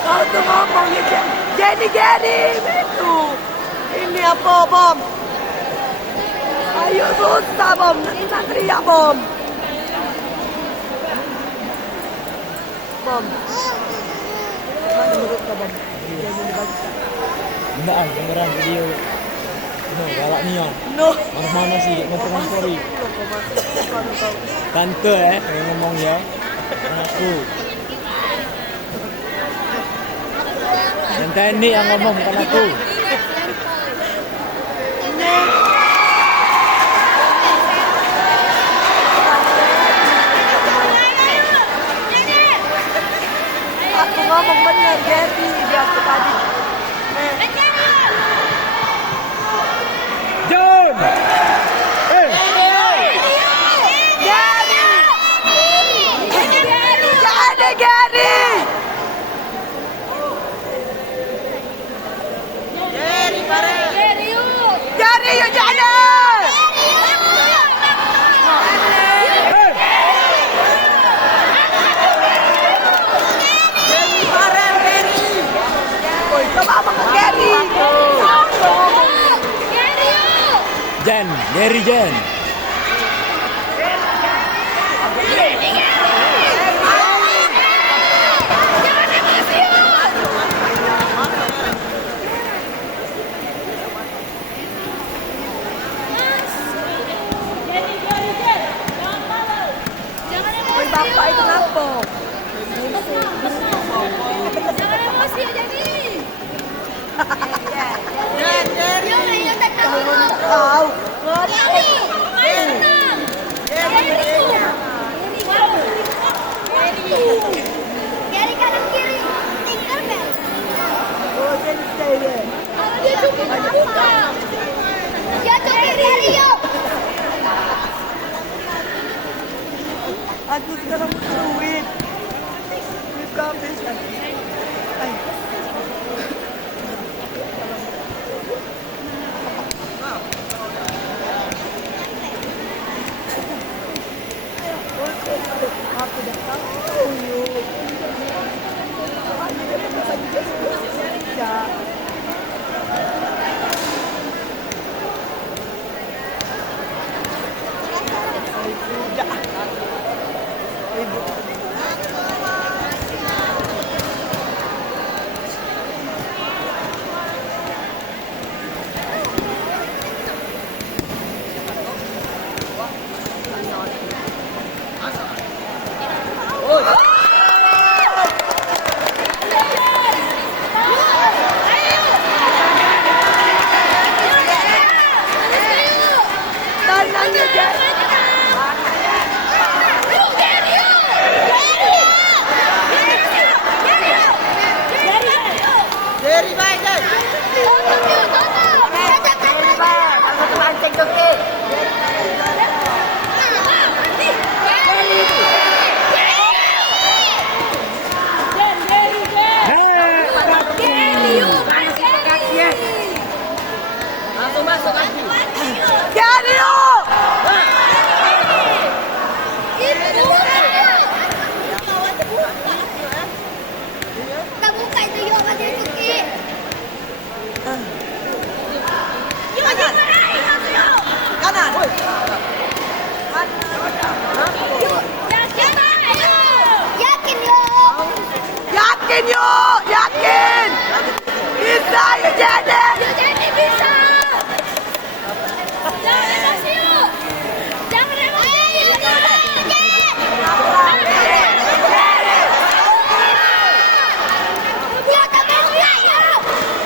Kau tuh ngomong ya, Jenny Gary itu. Ini apa, Bom? Ayo susah, Bom. Nanti teriak, Bom. Bom. Mana menurut kau, Bom? Enggak, beneran video. No, galak nih ya. No. Mana sih ngompor-ngompori. Tante yang ngomong ya. Anakku. Tante ini yang ngomong bukan aku. Aku ngomong bener, Gary. Dia aku tadi. Jom! Gary, yuk jalan! Gary Jen. Bapak itu kenapa? Jangan emosi aja nih. Tahu. Gary kanan kiri, tinggal bel. Oh, jadi saya. Kalau dia cuma buka. Ya coba Gary yuk. Aku sekarang butuh duit. Duit habis lagi. Aku dah tahu yuk. Yakin yuk, yakin. Bisa yuk jadi. Jadi bisa. Jangan emosi yuk. Jangan emosi.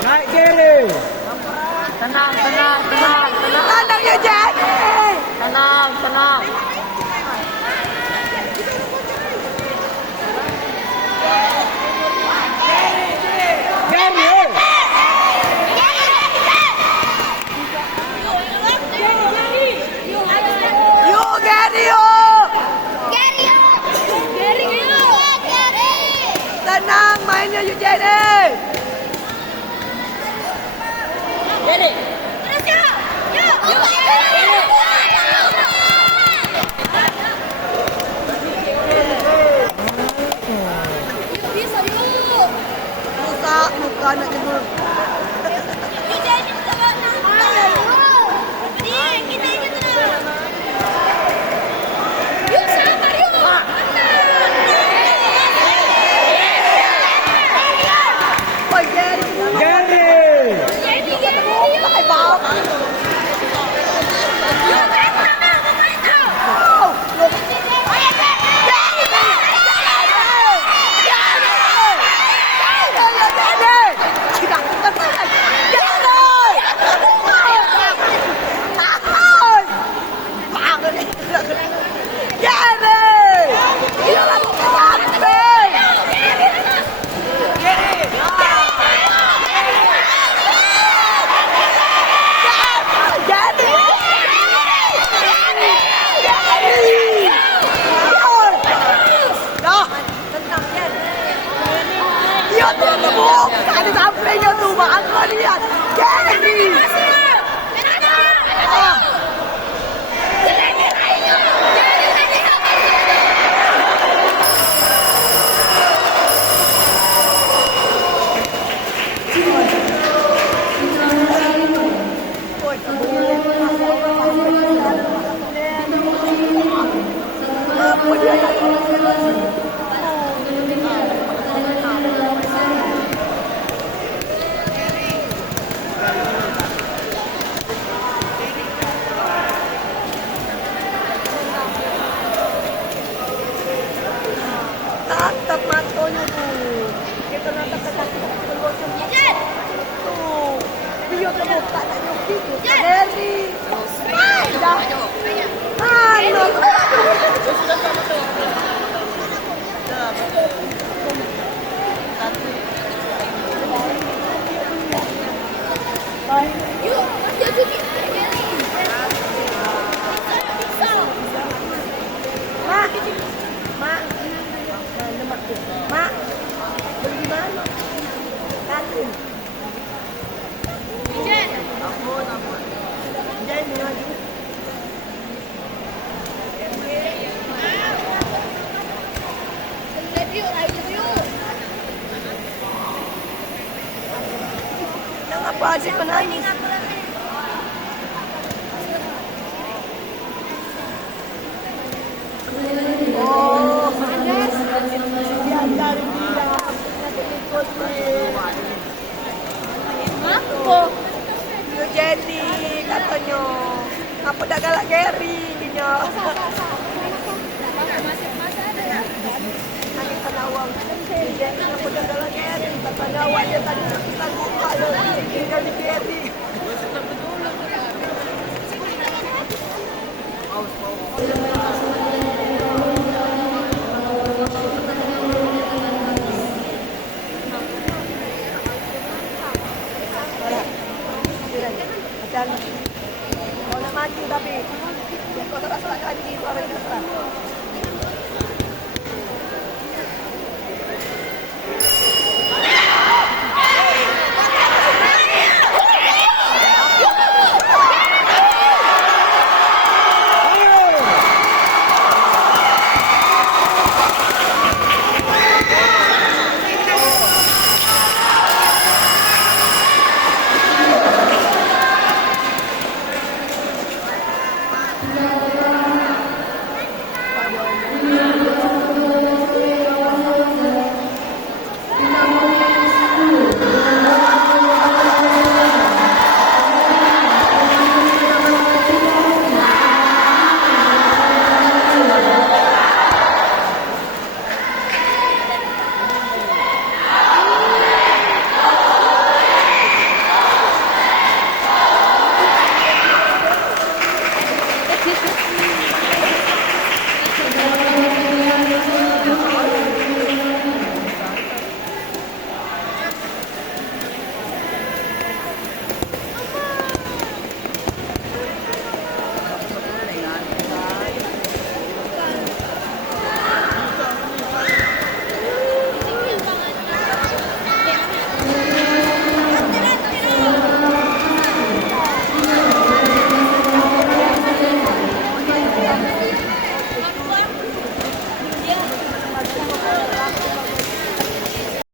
Naik Gary. Tenang yuk jadi. Tenang. Yuk Gary yuk. Tenang mainnya yuk jadi. Terus yuk. Gary! Gila sampai! Gary! Dia tuh gemuk, tadi sampingnya tuh bang, aku lihat. Gary! Tatap matanya tuh. Kita natap tuh. Dia gemuk, tak ada nyuki. Gary! Halo! Mak, mak, mana mak tuh? Mak, beli di mana? Kantin. Jangan mengaju. Yang apa aja menangis? Oh, dia dari dia. Apa? Dia jadi katanya. Apa dah galak Gary nya? Nangis penawang. Jadi apa dah galak Gary? Kata awak dia tadi kita buka dia jadi Gary. Kau nak maju tapi kau tak salah kaji, kau ada kesalahan.